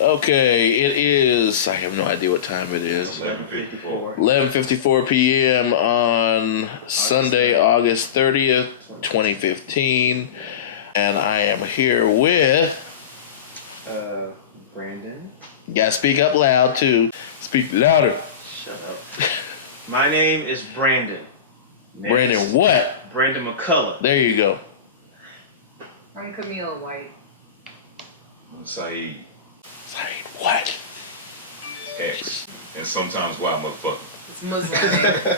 Okay, it is. I have no idea what time it is. 11:54. 11:54 p.m. on Sunday, August 30th, 2015. And I am here with... Brandon. You gotta speak up loud, too. Speak louder. Shut up. My name is Brandon. Brandon what? Brandon McCullough. There you go. I'm Kamilah White. I'm Sayid. Sayid what? X. And sometimes why motherfucker. It's Muslim.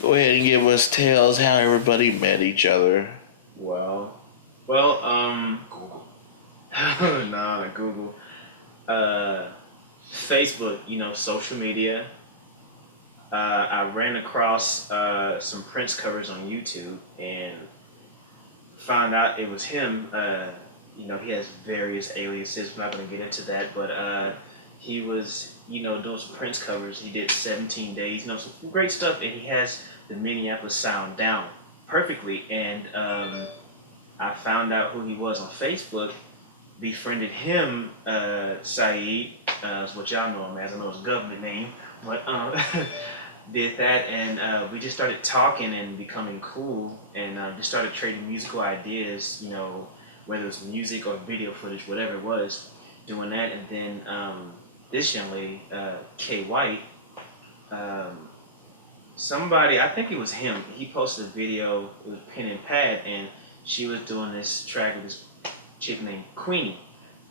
Go ahead and give us tales how everybody met each other. Well, Google. nah, not Google. Facebook, social media. I ran across some Prince covers on YouTube and found out it was him. He has various aliases. I'm not going to get into that, but he was, doing some Prince covers. He did 17 days, some great stuff, and he has the Minneapolis sound down perfectly. And I found out who he was on Facebook, befriended him, Sayid, is what y'all know him as. I know his government name, but did that, and we just started talking and becoming cool, and just started trading musical ideas, whether it was music or video footage, whatever it was, doing that. And then this young lady, K. White, somebody, I think it was him, he posted a video, it was Pen and Pad, and she was doing this track with this chick named Queenie.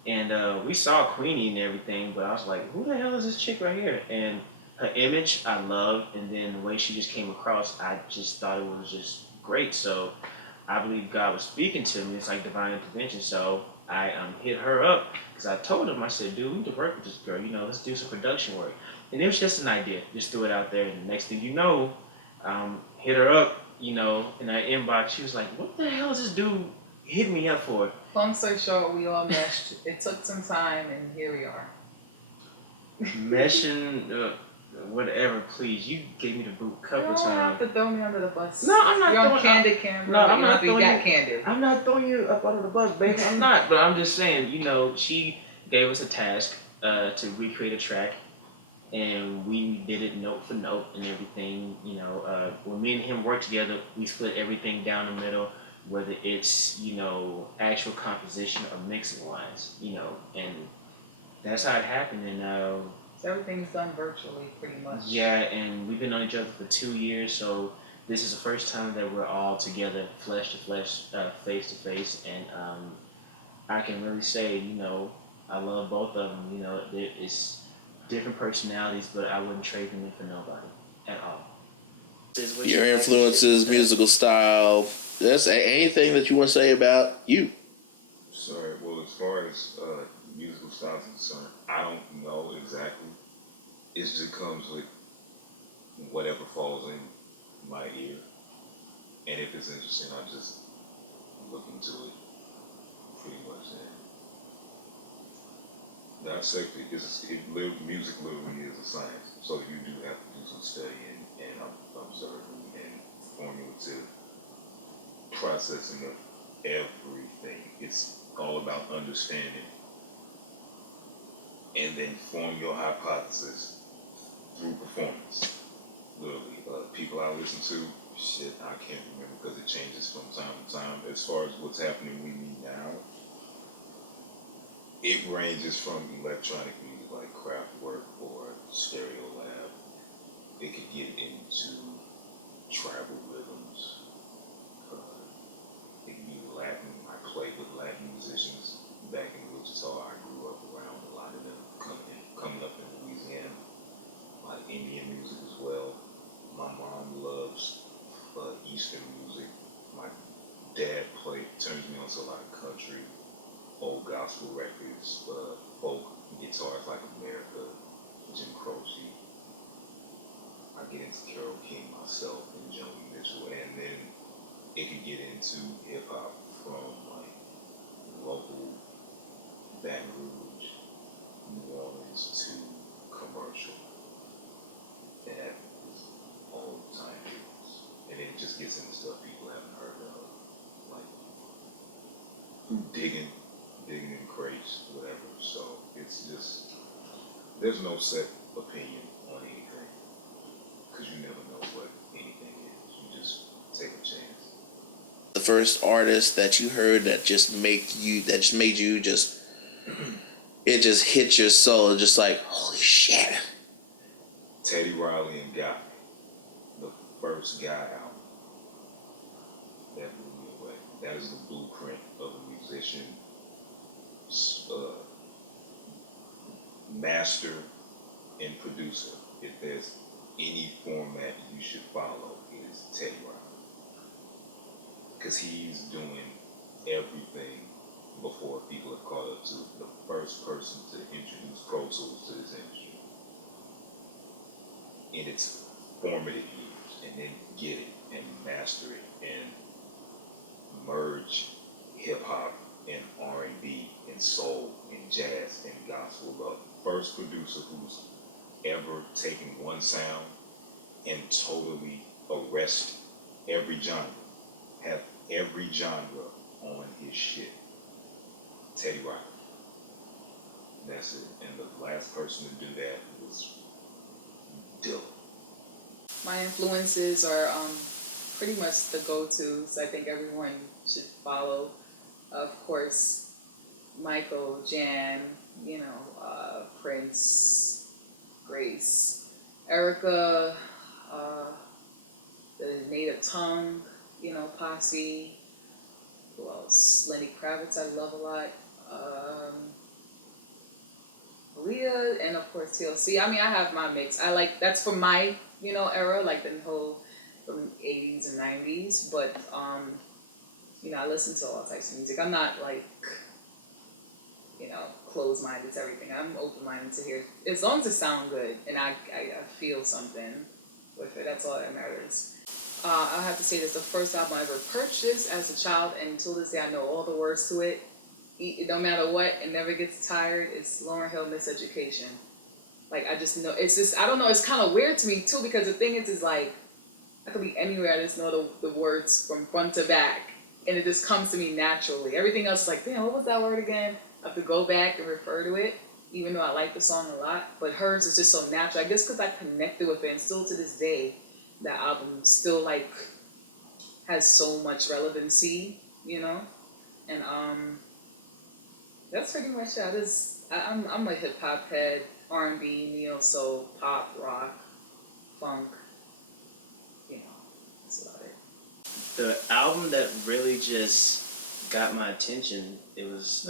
And we saw Queenie and everything, but I was like, who the hell is this chick right here? And her image I loved, and then the way she just came across, I just thought it was just great. So I believe God was speaking to me. It's like divine intervention. So I hit her up because I told him, I said, dude, we need to work with this girl. Let's do some production work. And it was just an idea. Just threw it out there. And the next thing you know, hit her up, in our inbox. She was like, what the hell is this dude hitting me up for? Long story short, we all meshed. It took some time, and here we are. Meshing, whatever, please. You gave me the boot a couple times. You don't have to throw me under the bus. No, I'm not. You're throwing, on candid camera. No, I'm not throwing you. Candid. I'm not throwing you up under the bus, baby. I'm not. But I'm just saying, she gave us a task to recreate a track, and we did it note for note and everything. When me and him work together, we split everything down the middle, whether it's actual composition or mixing wise, and that's how it happened. And So everything's done virtually, pretty much. yeah, and we've been on each other for 2 years, so this is the first time that we're all together, flesh to flesh, face to face, and I can really say, I love both of them. It's different personalities, but I wouldn't trade them in for nobody at all. Your influences, musical style. That's anything that you want to say about you. Sorry, well, as far as musical styles are concerned, I don't know exactly. It just comes with whatever falls in my ear. And if it's interesting, I just look into it pretty much. And dissect it. Music literally is a science. So you do have to do some studying and observing and formulative processing of everything. It's all about understanding and then form your hypothesis through performance. Literally, people I listen to, I can't remember because it changes from time to time. As far as what's happening with me now, it ranges from electronic music like Kraftwerk or Stereo Lab. It could get into tribal rhythms. It could be Latin. I played with Latin musicians back in Wichita. I grew up around a lot of them coming up in Louisiana. Like Indian music as well. My mom loves Eastern music. My dad turns me on to a lot of country, old gospel records, folk guitars like America, Jim Croce. I get into Carole King myself and Joni Mitchell, and then it can get into hip hop from like local Baton Rouge, New Orleans to commercial. That is all the time hits. And it just gets into stuff people haven't heard of. Like through digging there's no set opinion on anything, because you never know what anything is. You just take a chance. The first artist that you heard that just made you just it just hit your soul, just like, holy shit. Teddy Riley and Guy, the first Guy album, that blew me away. That is the blueprint of a musician, master and producer. If there's any format you should follow, it is Teddy Riley, because he's doing everything before people have caught up to the first person to introduce Pro Tools to this industry in its formative years, and then get it and master it and merge hip hop and R&B and soul and jazz and gospel. The first producer who's ever taken one sound and totally arrest every genre, have every genre on his shit. Teddy Riley. That's it. And the last person to do that was Dylan. My influences are pretty much the go-tos I think everyone should follow. Of course, Michael, Jan, Prince, Grace, Erica, the Native Tongue, Posse. Who else? Lenny Kravitz I love a lot. Leah, and of course TLC. I mean, I have my mix. I like, that's for my, era, like the whole from 80s and 90s. But, I listen to all types of music. I'm not like, closed-minded to everything. I'm open-minded to hear, as long as it sounds good and I feel something with it. That's all that matters. I'll have to say that's the first album I ever purchased as a child, and until this day I know all the words to it. No matter what, it never gets tired. It's Lauryn Hill, Miseducation. Like, I just know, it's just, I don't know, it's kind of weird to me too, because the thing is like, I could be anywhere, I just know the words from front to back, and it just comes to me naturally. Everything else is like, damn, what was that word again? I have to go back and refer to it, even though I like the song a lot. But hers is just so natural. I guess because I connected with it, and still to this day, that album still like has so much relevancy, And that's pretty much it. I'm a hip hop head, R&B, neo soul, pop, rock, funk. That's about it. The album that really just got my attention, it was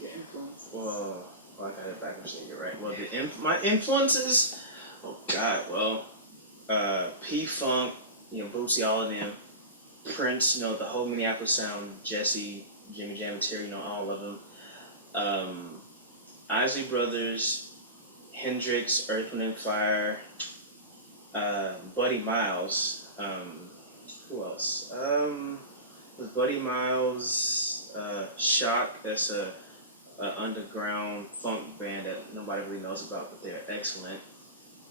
Your influence. well, I got it backwards. You're right. Well, my influences. Oh God. Well, P Funk, Bootsy, all of them. Prince, the whole Minneapolis sound. Jesse, Jimmy Jam, and Terry, all of them. Isley Brothers, Hendrix, Earth, Wind and Fire, Buddy Miles. Who else? Was Buddy Miles, Shock. That's a underground funk band that nobody really knows about, but they're excellent.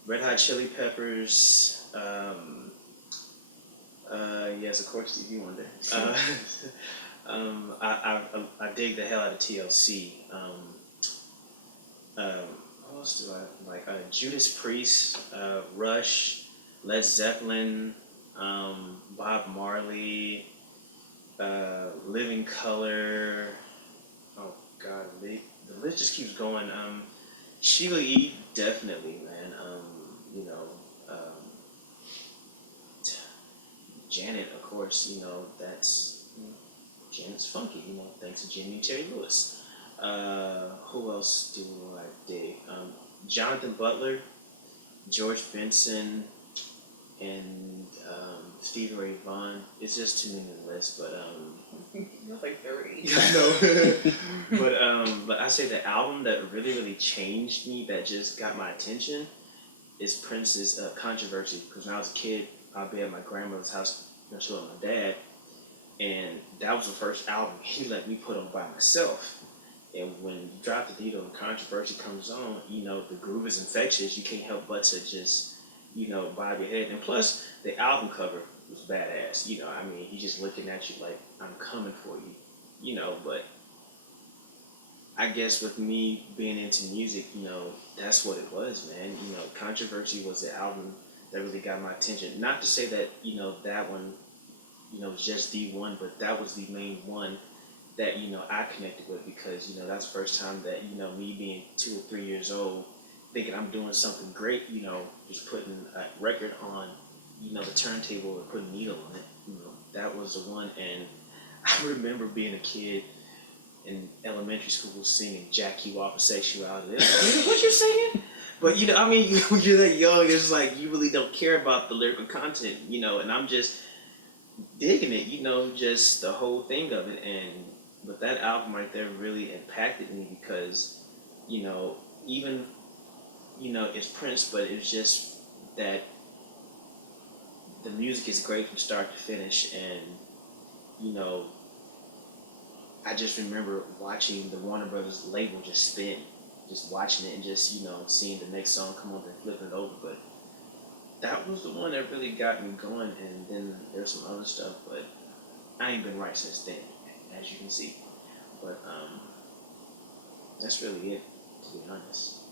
Red Hot Chili Peppers. Yes, of course, Stevie Wonder. I dig the hell out of TLC. What else do I like? Judas Priest, Rush, Led Zeppelin, Bob Marley, Living Colour. Oh God, the list just keeps going. Sheila E. definitely, man. Janet, of course. That's Janet's funky. Thanks to Jimmy and Terry Lewis. Who else do I dig? Jonathan Butler, George Benson, and Stevie Ray Vaughan. It's just too many to list, but You're like 30. I know. But I say the album that really, really changed me, that just got my attention, is Prince's Controversy. Because when I was a kid, I'd be at my grandmother's house, she with my dad, and that was the first album he let me put on by myself. And when you drop the beat on Controversy comes on, the groove is infectious. You can't help but to just, bob your head. And plus, the album cover was badass. He's just looking at you like, I'm coming for you. But I guess with me being into music, that's what it was, man. Controversy was the album that really got my attention. Not to say that, that one, was just the one, but that was the main one that, I connected with because, that's the first time that, me being 2 or 3 years old, thinking I'm doing something great, just putting a record on, the turntable and putting a needle on it. That was the one. And I remember being a kid in elementary school singing Jack You Off of Sexuality. Like, what you're singing? But I mean, when you're that young, it's like you really don't care about the lyrical content, and I'm just digging it, just the whole thing of it. And but that album right there really impacted me because, even it's Prince, but it's just that the music is great from start to finish, and you know I just remember watching the Warner Brothers label just spin, just watching it and just, seeing the next song come on and flipping it over. But that was the one that really got me going. And then there's some other stuff, but I ain't been right since then, as you can see. But that's really it, to be honest.